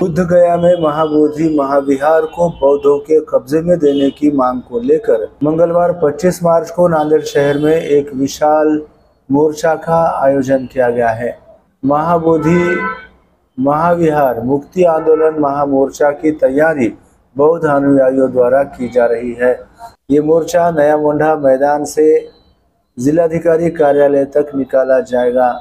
बुद्ध गया में महाबोधि महाविहार को बौद्धों के कब्जे में देने की मांग को लेकर मंगलवार 25 मार्च को नांदेड़ शहर में एक विशाल मोर्चा का आयोजन किया गया है। महाबोधि महाविहार मुक्ति आंदोलन महामोर्चा की तैयारी बौद्ध अनुयायियों द्वारा की जा रही है। ये मोर्चा नया मोंढा मैदान से जिलाधिकारी कार्यालय तक निकाला जाएगा।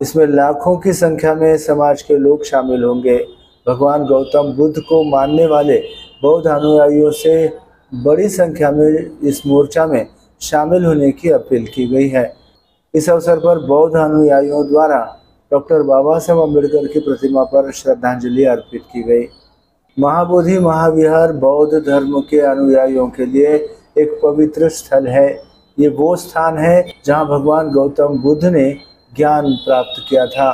इसमें लाखों की संख्या में समाज के लोग शामिल होंगे। भगवान गौतम बुद्ध को मानने वाले बौद्ध अनुयायियों से बड़ी संख्या में इस मोर्चा में शामिल होने की अपील की गई है। इस अवसर पर बौद्ध अनुयायियों द्वारा डॉक्टर बाबा साहेब अम्बेडकर की प्रतिमा पर श्रद्धांजलि अर्पित की गई। महाबोधि महाविहार बौद्ध धर्म के अनुयायियों के लिए एक पवित्र स्थल है। ये वो स्थान है जहां भगवान गौतम बुद्ध ने ज्ञान प्राप्त किया था।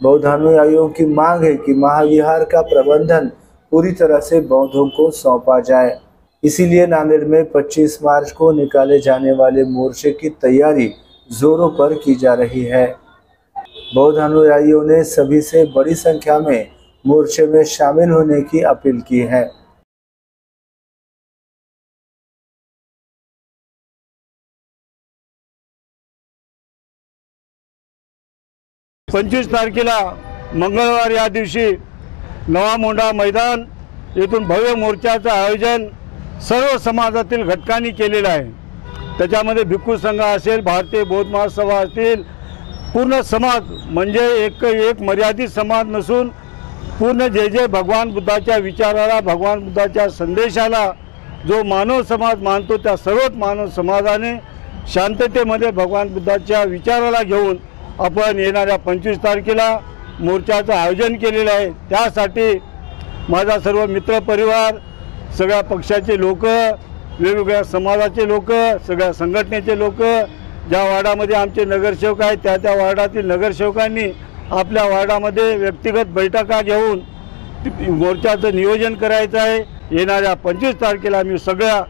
बौद्ध अनुयायियों की मांग है कि महाविहार का प्रबंधन पूरी तरह से बौद्धों को सौंपा जाए। इसीलिए नांदेड़ में 25 मार्च को निकाले जाने वाले मोर्चे की तैयारी जोरों पर की जा रही है। बौद्ध अनुयायियों ने सभी से बड़ी संख्या में मोर्चे में शामिल होने की अपील की है। 25 तारखेला मंगळवार या दिवशी नवा मोंढा मैदान येथून भव्य मोर्चाचं आयोजन सर्व समाजातील घटकांनी केलेलं आहे। त्याच्यामध्ये भिक्खू संघ असेल, भारतीय बौद्ध महासभा असतील, पूर्ण समाज म्हणजे एक मर्यादित समाज नसून पूर्ण जे भगवान बुद्धाच्या विचाराला, भगवान बुद्धाच्या संदेशाला जो मानव समाज मानतो त्या सर्वच मानव समाजाने शांततेमध्ये भगवान बुद्धाच्या विचाराला घेऊन आपण येणाऱ्या 25 तारखेला मोर्चाचं आयोजन केलेलं आहे। त्यासाठी माझा सर्व मित्र परिवार, सगळ्या पक्षाचे लोक, वेगवेगळ्या समाजाचे लोक, सगळ्या संघटनेचे लोक, ज्या वार्डामध्ये आमचे नगरसेवक आहेत त्या वार्डातील नगरसेवकांनी आपल्या वार्डामध्ये व्यक्तिगत बैठका घेऊन मोर्चाचं नियोजन करायचं आहे। येणाऱ्या 25 तारखेला मी सगळ्या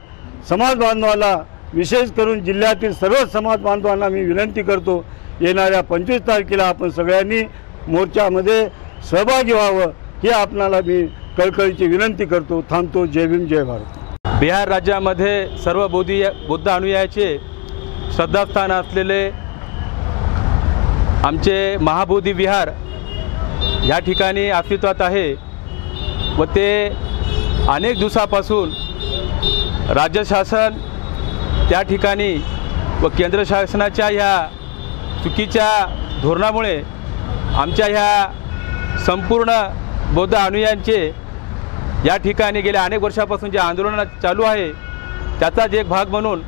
समाज बांधवांना, विशेष करून जिल्ह्यातील सर्व समाज बांधवांना मी विनंती करतो, येणाऱ्या 25 तारखेला आपण सगळ्यांनी मोर्चामध्ये सहभागी व्हावं ही आपणाला मी कळकळीची विनंती करतो। थांबतो। जय भीम, जय भारत। बिहार राज्यामध्ये सर्व बुद्ध अनुयायाचे श्रद्धास्थान असलेले आमचे महाबोधी विहार या ठिकाणी अस्तित्वात आहे व ते अनेक दिवसापासून राज्य शासन त्या ठिकाणी व केंद्र शासनाच्या ह्या चुकीच्या धोरणामुळे आमच्या ह्या संपूर्ण बौद्ध अनुयायांचे या ठिकाणी गेल्या अनेक वर्षापासून जे आंदोलन चालू आहे त्याचाच एक भाग म्हणून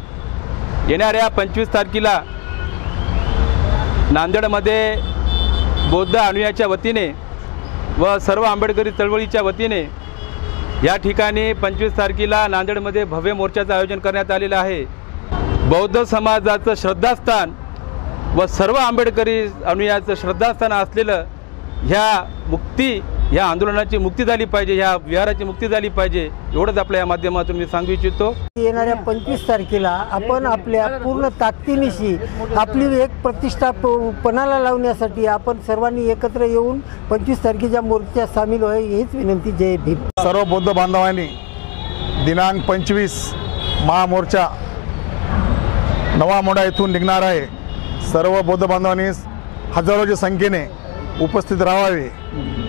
येणाऱ्या 25 तारखेला नांदेडमध्ये बौद्ध अनुयायाच्या वतीने व सर्व आंबेडकरी चळवळीच्या वतीने या ठिकाणी 25 तारखेला नांदेडमध्ये भव्य मोर्चाचं आयोजन करण्यात आलेलं आहे। बौद्ध समाजाचं श्रद्धास्थान व सर्व आंबेडकरी अनुयायाचं श्रद्धास्थान असलेलं ह्या आंदोलनाची मुक्ती झाली पाहिजे, ह्या विहाराची मुक्ती झाली पाहिजे, एवढंच आपल्या या माध्यमातून मी सांगू इच्छितो। येणाऱ्या 25 तारखेला आपण आपल्या पूर्ण ताकदीनिशी आपली एक प्रतिष्ठा पणाला लावण्यासाठी आपण सर्वांनी एकत्र येऊन 25 तारखेच्या मोर्चात सामील व्हावे हीच विनंती। जय भीम। सर्व बौद्ध बांधवांनी दिनांक 25 महामोर्चा नवा मोंढा येथून निघणार आहे। सर्व बौद्ध बांधवांनी हजारोच्या संख्येने उपस्थित राहावे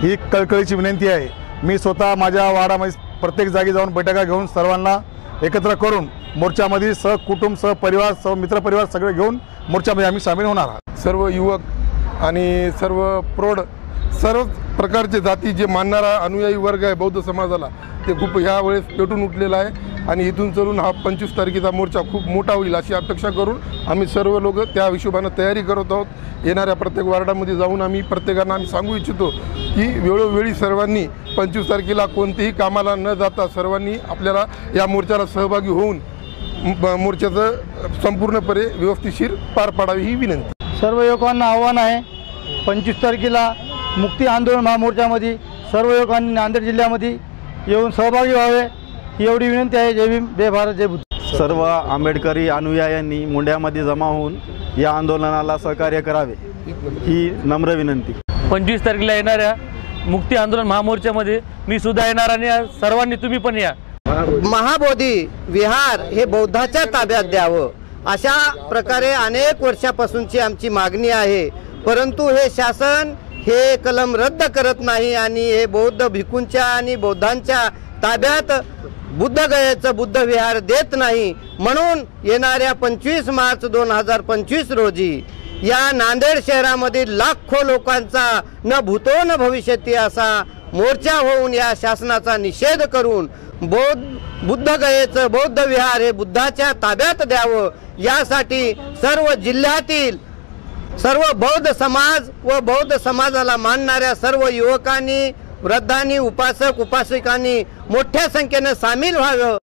ही कळकळीची विनंती आहे। मी स्वतः माझ्या वार्डामध्ये प्रत्येक जागी जाऊन बैठका घेऊन सर्वांना एकत्र करून मोर्चामध्ये सहकुटुंब, सहपरिवार, सह मित्रपरिवार सगळे घेऊन मोर्चामध्ये आम्ही सामील होणार आहोत। सर्व युवक आणि सर्व प्रौढ, सर्व प्रकारचे जाती जे मानणारा अनुयायी वर्ग आहे बौद्ध समाजाला, ते खूप ह्या वेळेस पेटून उठलेला आहे आणि इथून चलून हा 25 तारखेचा मोर्चा खूप मोठा होईल अशी अपेक्षा करून आम्ही सर्व लोक त्या हिशोबाने तयारी करत आहोत। येणाऱ्या प्रत्येक वार्डामध्ये जाऊन आम्ही प्रत्येकांना सांगू इच्छितो की वेळोवेळी सर्वांनी 25 तारखेला कोणतेही कामाला न जाता सर्वांनी आपल्याला या मोर्चाला सहभागी होऊन मोर्चाचं संपूर्णपणे व्यवस्थितशीर पार पाडावी ही विनंती। सर्व युवकांना आव्हान आहे, 25 तारखेला मुक्ती आंदोलन महामोर्चामध्ये सर्व युवकांनी नांदेड जिल्ह्यामध्ये येऊन सहभागी व्हावे एवढी विनंती आहे। जय भीम, जय भारत, जय बुद्ध। सर्व आंबेडकरी अनुयायांनी मोंढ्यामध्ये जमा होऊन या आंदोलनाला सहकार्य करावे ही नम्र विनंती। 25 तारखेला येणाऱ्या मुक्ती आंदोलन महामोर्चामध्ये मी सुद्धा येणार आणि सर्वांनी तुम्ही पण या. महाबोधी विहार हे बौद्धाच्या ताब्यात द्यावं अशा प्रकारे अनेक वर्षापासूनची आमची मागणी आहे. परंतु हे शासन हे कलम रद्द करत नाही आणि हे बौद्ध भिक्खूंच्या आणि बौद्धांच्या ताब्यात बुद्धगयेचं बुद्ध विहार देत नाही. म्हणून येणाऱ्या 25 मार्च 2025 रोजी या नांदेड शहरामधील लाखो लोकांचा न भूतो न भविष्यती असा मोर्चा होऊन या शासनाचा निषेध करून बुद्धगयेचं बौद्ध विहार हे बुद्धाच्या ताब्यात द्यावं यासाठी सर्व जिल्ह्यातील सर्व बौद्ध समाज व बौद्ध समाजाला मानणाऱ्या सर्व युवकांनी, वृद्धांनी, उपासक उपासिकांनी मोठ्या संख्येने सामील व्हावं.